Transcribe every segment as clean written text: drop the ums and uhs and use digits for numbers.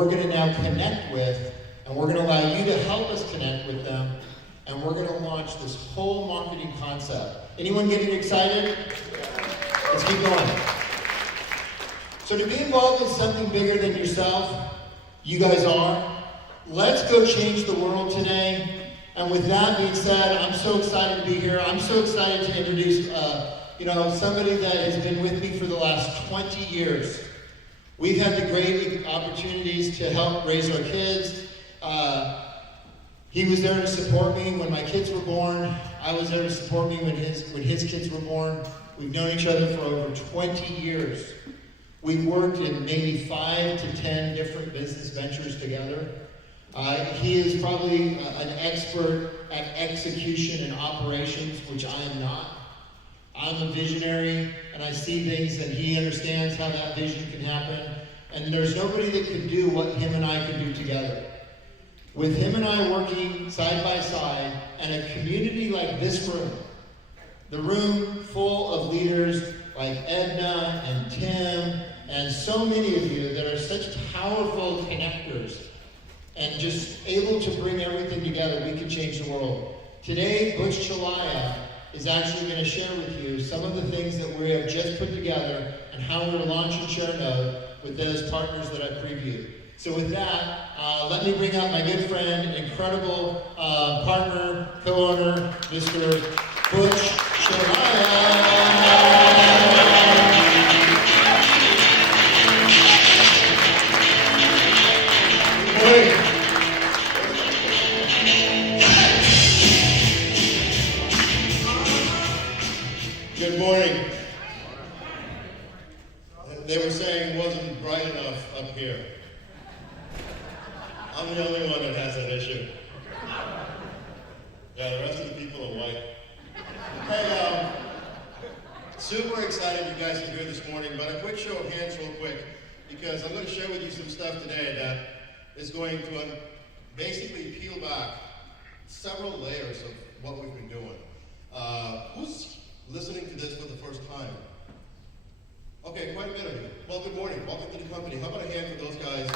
we're going to now connect with, and we're going to allow you to help us connect with them, and we're going to launch this whole marketing concept. Anyone getting excited? Let's keep going. So to be involved in something bigger than yourself, you guys are, let's go change the world today. And with that being said, I'm so excited to be here. I'm so excited to introduce somebody that has been with me for the last 20 years. We've had the great opportunities to help raise our kids. He was there to support me when my kids were born. I was there to support me when his kids were born. We've known each other for over 20 years. We've worked in maybe 5 to 10 different business ventures together. He is probably an expert at execution and operations, which I am not. I'm a visionary, and I see things, and he understands how that vision can happen. And there's nobody that can do what him and I can do together. With him and I working side by side, and a community like this room, the room full of leaders like Edna and Tim, and so many of you that are such powerful connectors, and just able to bring everything together, we can change the world. Today, Butch Chelliah is actually going to share with you some of the things that we have just put together and how we're launching ShareNode with those partners that I previewed. So with that, let me bring out my good friend, incredible partner, co-owner, Mr. Butch Chelliah. Good morning. They were saying it wasn't bright enough up here. I'm the only one that has that issue. Yeah, the rest of the people are white. Hey, super excited you guys are here this morning, but a quick show of hands real quick, because I'm going to share with you some stuff today that is going to basically peel back several layers of what we've been doing. Who's listening to this for the first time? Okay, quite a bit of you. Well, good morning. Welcome to the company. How about a hand for those guys?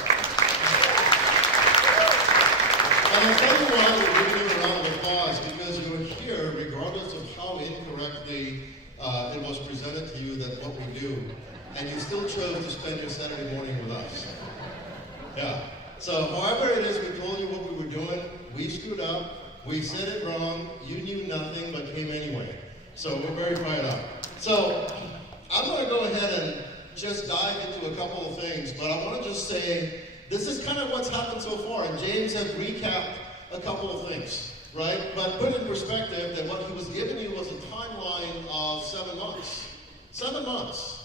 And I'll tell you why we're giving you a round of applause, because you're here regardless of how incorrectly it was presented to you that what we do, and you still chose to spend your Saturday morning with us. Yeah. So however it is we told you what we were doing, we screwed up, we said it wrong, you knew nothing but came anyway. So we're very fired up. So I'm going to go ahead and just dive into a couple of things, but I want to just say this is kind of what's happened so far, and James has recapped a couple of things, right? But put in perspective that what he was giving you was a timeline of 7 months. 7 months.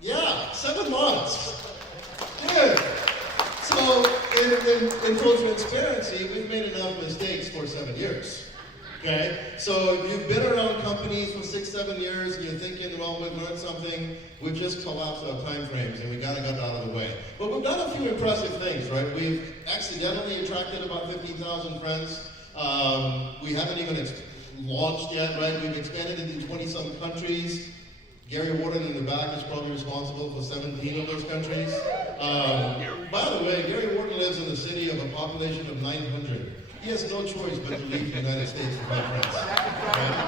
Yeah, 7 months. Good. So in full transparency, we've made enough mistakes for 7 years. Okay, so if you've been around companies for 6, 7 years and you're thinking, well, we've learned something, we've just collapsed our time frames and we kind of got out of the way. But we've done a few impressive things, right? We've accidentally attracted about 15,000 friends. We haven't even launched yet, right? We've expanded into 20-some countries. Gary Warden in the back is probably responsible for 17 of those countries. By the way, Gary Warden lives in a city of a population of 900. He has no choice but to leave the United States to find friends. Right?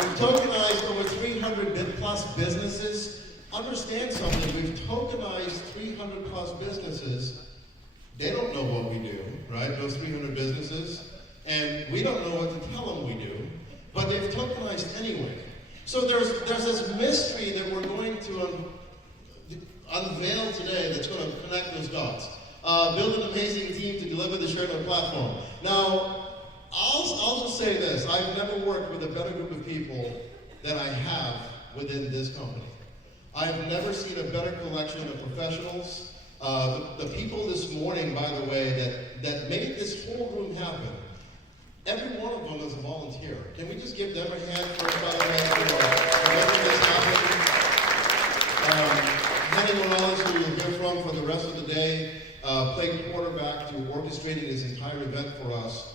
We've tokenized over 300 plus businesses. Understand something, we've tokenized 300 plus businesses. They don't know what we do, right? Those 300 businesses. And we don't know what to tell them we do, but they've tokenized anyway. So there's this mystery that we're going to unveil today that's going to connect those dots. Build an amazing team to deliver the ShareNode platform. Now, I'll just say this. I've never worked with a better group of people than I have within this company. I've never seen a better collection of professionals. The people this morning, by the way, that made this whole room happen, every one of them is a volunteer. Can we just give them a hand for making this happen? Henning Morales, who you'll hear from for the rest of the day, played quarterback to orchestrating this entire event for us.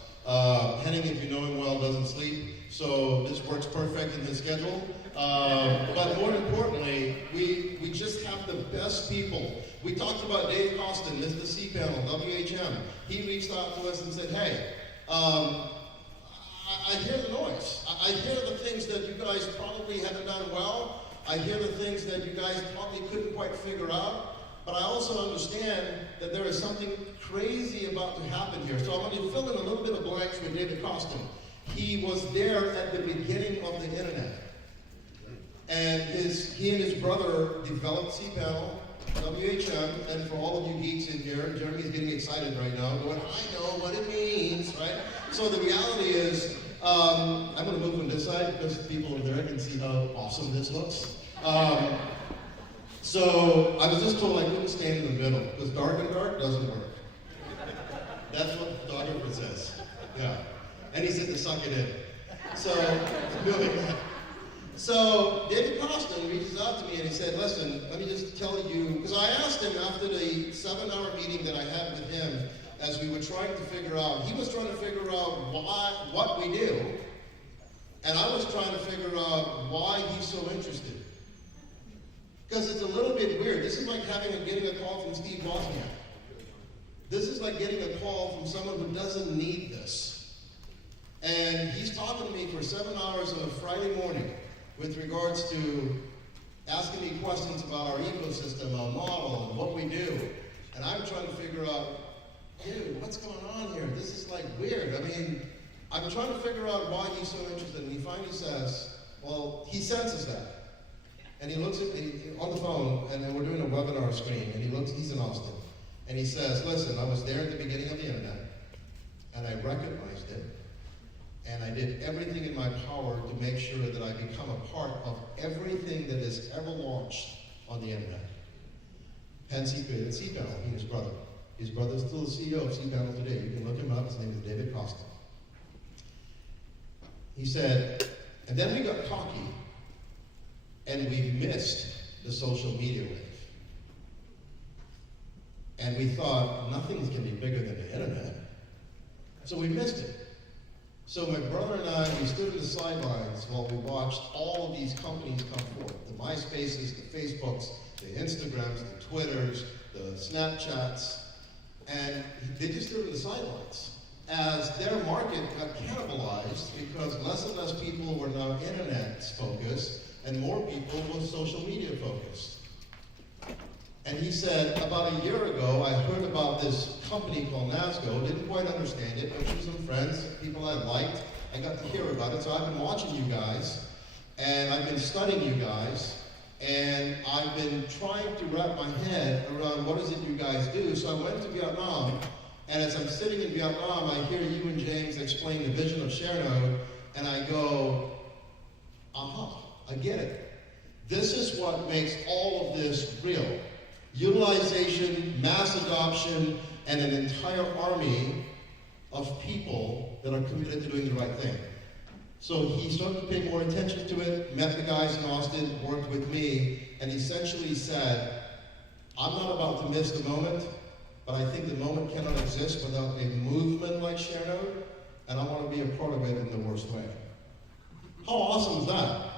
Henning, if you know him well, doesn't sleep, so this works perfect in his schedule. But more importantly, we just have the best people. We talked about Dave Costin, Mr. cPanel, WHM. He reached out to us and said, hey, I hear the noise. I hear the things that you guys probably haven't done well. I hear the things that you guys probably couldn't quite figure out. But I also understand that there is something crazy about to happen here. So I want you to fill in a little bit of blanks with David Costin. He was there at the beginning of the internet. And he and his brother developed cPanel, WHM, and for all of you geeks in here, Jeremy's getting excited right now, going, I know what it means, right? So the reality is, I'm going to move on this side because people over there can see how awesome this looks. So I was just told I couldn't stand in the middle because dark and dark doesn't work. That's what the photographer says. Yeah. And he said to suck it in. So, So David Costin reaches out to me and he said, listen, let me just tell you, because I asked him after the 7-hour meeting that I had with him as we were trying to figure out, he was trying to figure out what we do, and I was trying to figure out why he's so interested. Because it's a little bit weird. This is like getting a call from Steve Wozniak. This is like getting a call from someone who doesn't need this. And he's talking to me for 7 hours on a Friday morning with regards to asking me questions about our ecosystem, our model, and what we do. And I'm trying to figure out, dude, what's going on here? This is like weird. I mean, I'm trying to figure out why he's so interested. And he finally says, well, he senses that. And he looks at me on the phone, and then we're doing a webinar screen, and he's in Austin. And he says, listen, I was there at the beginning of the internet, and I recognized it, and I did everything in my power to make sure that I become a part of everything that is ever launched on the internet. Hence he created cPanel, he and his brother. His brother is still the CEO of cPanel today. You can look him up, his name is David Costin. He said, and then we got cocky, and we missed the social media wave. And we thought, nothing's going to be bigger than the internet. So we missed it. So my brother and I, we stood in the sidelines while we watched all of these companies come forth. The MySpaces, the Facebooks, the Instagrams, the Twitters, the Snapchats. And they just stood in the sidelines as their market got cannibalized because less and less people were now internet focused and more people were social media focused. And he said, about a year ago, I heard about this company called NASCO, didn't quite understand it, but through some friends, people I liked, I got to hear about it. So I've been watching you guys, and I've been studying you guys, and I've been trying to wrap my head around what is it you guys do. So I went to Vietnam, and as I'm sitting in Vietnam, I hear you and James explain the vision of ShareNode, and I go, aha, I get it. This is what makes all of this real. Utilization, mass adoption, and an entire army of people that are committed to doing the right thing. So he started to pay more attention to it, met the guys in Austin, worked with me, and essentially said, I'm not about to miss the moment, but I think the moment cannot exist without a movement like ShareNode, and I want to be a part of it in the worst way. How awesome is that?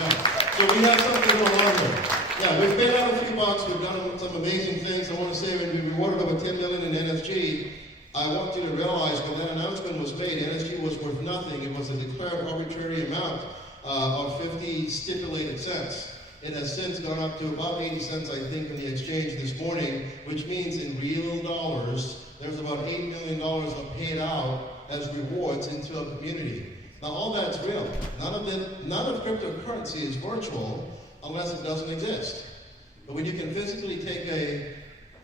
Yeah. So we have something going on here. Yeah, we've paid out a few bucks, we've done some amazing things. I want to say when we rewarded over 10 million in NSG, I want you to realize when that announcement was made, NSG was worth nothing. It was a declared arbitrary amount of 50 stipulated cents. It has since gone up to about 80 cents, I think, on the exchange this morning, which means in real dollars, there's about $8 million of paid out as rewards into a community. Now all that's real. None of cryptocurrency is virtual unless it doesn't exist. But when you can physically take a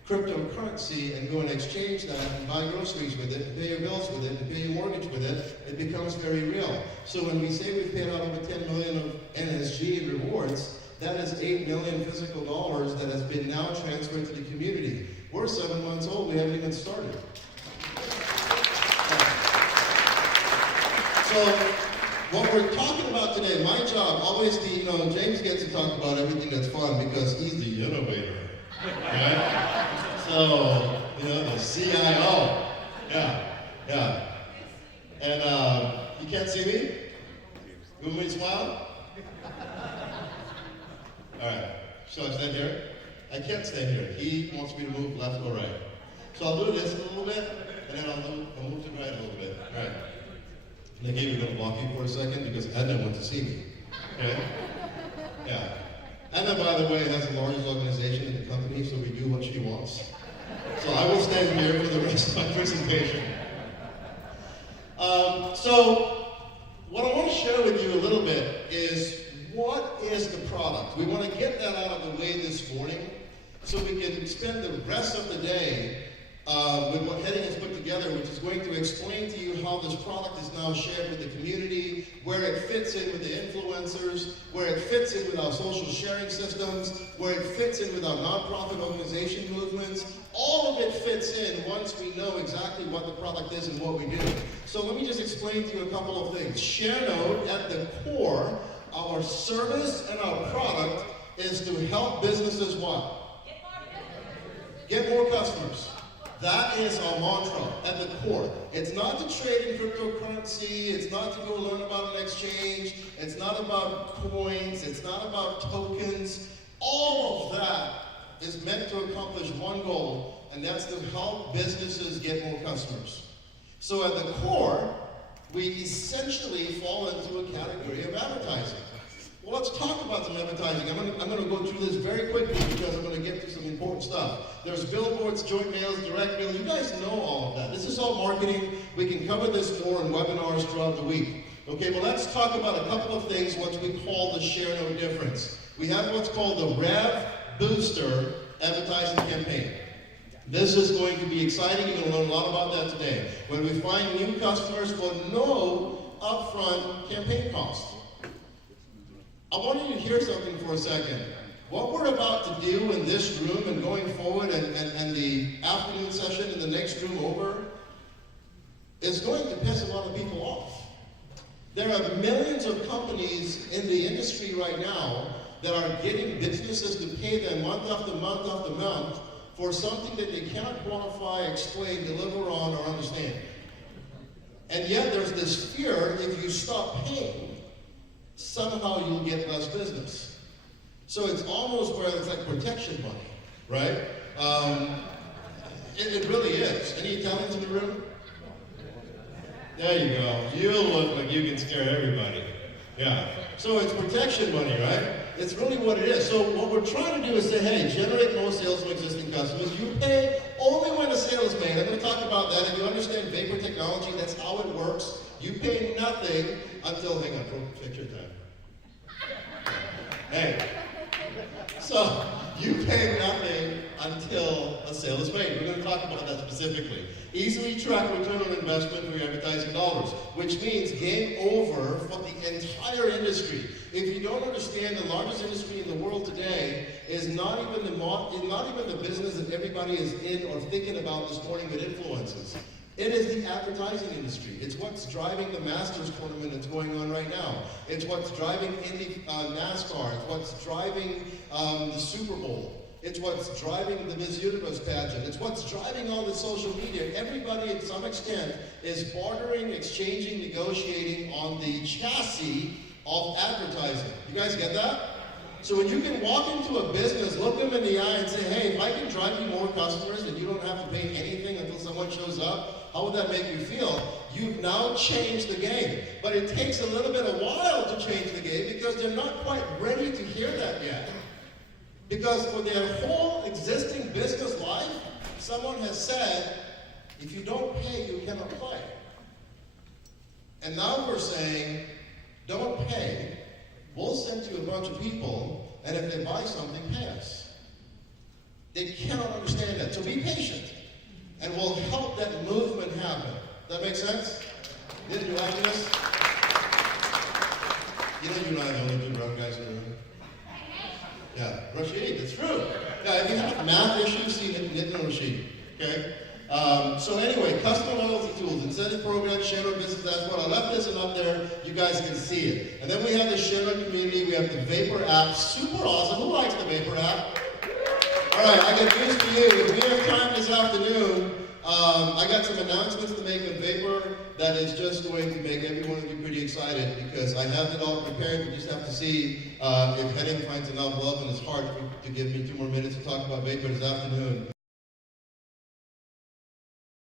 cryptocurrency and go and exchange that and buy groceries with it, pay your bills with it, and pay your mortgage with it, it becomes very real. So when we say we've paid out over 10 million of NSG in rewards, that is 8 million physical dollars that has been now transferred to the community. We're 7 months old, we haven't even started. So, what we're talking about today, my job, always James gets to talk about everything that's fun because he's the innovator, right? So, the CIO, yeah. And you can't see me? You want me to smile? All right, shall I stand here? I can't stand here. He wants me to move left or right. So I'll do this a little bit, and then I'll move to the right a little bit. All right. And again, we're going to block you for a second because Edna went to see me. Okay? Yeah. Edna, by the way, has the largest organization in the company, so we do what she wants. So I will stand here for the rest of my presentation. So what I want to share with you a little bit is what is the product. We want to get that out of the way this morning so we can spend the rest of the day with what Hetty has put together, which is going to explain to you how this product is now shared with the community, where it fits in with the influencers, where it fits in with our social sharing systems, where it fits in with our nonprofit organization movements. All of it fits in once we know exactly what the product is and what we do. So let me just explain to you a couple of things. ShareNode, at the core, our service and our product is to help businesses what? Get more customers. That is our mantra at the core. It's not to trade in cryptocurrency. It's not to go learn about an exchange. It's not about coins. It's not about tokens. All of that is meant to accomplish one goal, and that's to help businesses get more customers. So at the core, we essentially fall into a category of advertising. Well, let's talk about some advertising. I'm going to go through this very quickly because I'm going to get to some important stuff. There's billboards, joint mails, direct mail. You guys know all of that. This is all marketing. We can cover this more in webinars throughout the week. Okay, well, let's talk about a couple of things, what we call the ShareNode difference. We have what's called the Rev Booster advertising campaign. This is going to be exciting. You're going to learn a lot about that today. When we find new customers for no upfront campaign cost. I want you to hear something for a second. What we're about to do in this room and going forward and the afternoon session in the next room over is going to piss a lot of people off. There are millions of companies in the industry right now that are getting businesses to pay them month after month after month for something that they cannot quantify, explain, deliver on, or understand. And yet there's this fear if you stop paying, somehow you'll get less business. So it's almost where it's like protection money, right? It really is. Any Italians in the room? There you go. You look like you can scare everybody. Yeah. So it's protection money, right? It's really what it is. So what we're trying to do is say, hey, generate more sales from existing customers. You pay only when a sale is made. I'm going to talk about that. If you understand vapor technology, that's how it works. You pay nothing until, hang on, take your time. Hey. So, you pay nothing until a sale is made. We're going to talk about that specifically. Easily track return on investment for your advertising dollars, which means game over for the entire industry. If you don't understand, the largest industry in the world today is not even the business that everybody is in or thinking about this morning with influencers. It is the advertising industry. It's what's driving the Masters tournament that's going on right now. It's what's driving NASCAR. It's what's driving the Super Bowl. It's what's driving the Miss Universe pageant. It's what's driving all the social media. Everybody, to some extent, is bartering, exchanging, negotiating on the chassis of advertising. You guys get that? So when you can walk into a business, look them in the eye and say, hey, if I can drive you more customers and you don't have to pay anything until someone shows up, how would that make you feel? You've now changed the game. But it takes a little bit of while to change the game because they're not quite ready to hear that yet. Because for their whole existing business life, someone has said, if you don't pay, you cannot play. And now we're saying, don't pay. We'll send you a bunch of people, and if they buy something, pay us. They cannot understand that. So be patient, and we'll help that movement happen. That make sense? Didn't you like this? You know you're not the only two brown guys in the room. Yeah, Rashid, it's true. Yeah, if you have math issues, see Nitin and Rashid. Okay? So anyway, customer loyalty tools, incentive programs, ShareNode business dashboard. I left this up there. You guys can see it. And then we have the ShareNode community. We have the Vapor app. Super awesome. Who likes the Vapor app? All right, I got news for you. If we have time this afternoon, I got some announcements to make on Vapor that is just going to make every one of you pretty excited because I have it all prepared. We just have to see if Henning finds enough love in his heart to give me 2 more minutes to talk about Vapor this afternoon.